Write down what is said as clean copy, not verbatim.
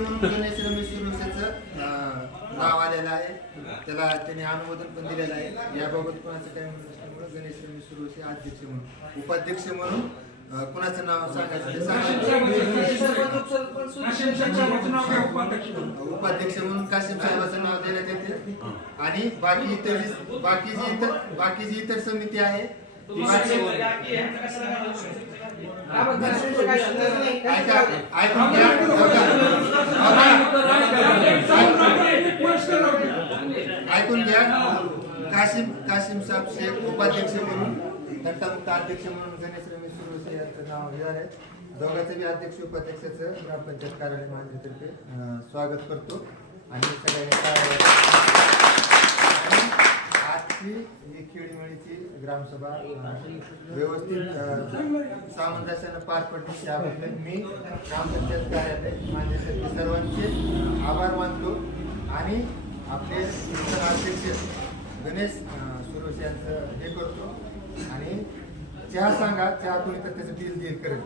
म्हणून गणेश रमेश सुरवसेचं नाव आलेलं आहे. त्याला त्यांनी अनुमोदन पण दिलेलं आहे. याबाबत कोणाचं काय म्हणणं नसल्यामुळे गणेश रमेश सुरवसे अध्यक्ष म्हणून, उपाध्यक्ष म्हणून कुणाचं नाव सांगायचं ते सांगायचं. उपाध्यक्ष म्हणून काशिम साहेबाचं नाव देण्यात येते. आणि बाकीची इतर समिती आहे ऐकून घ्या. काशिम साहेब शेख उपाध्यक्ष म्हणून, घंटामुक्त अध्यक्ष म्हणून गणेश रमेश सुरवसे यांचं नाव घेणार आहे. दोघांचं बी अध्यक्ष उपाध्यक्षाचं ग्रामपंचायत कार्यालय महानगरतर्फे स्वागत करतो. आणि सगळ्यांनी आजची ही खेळीमेळीची ग्रामसभा व्यवस्थित सामंजस्यानं पार पडली त्याबद्दल मी ग्रामपंचायत कार्यालय महानगरतर्फे सर्वांचे आभार मानतो. आणि आपले अध्यक्ष गणेश सुरवसे यांचं हे करतो. आणि चहा सांगा, चहा कोणी तर त्याचं बिल देईल करत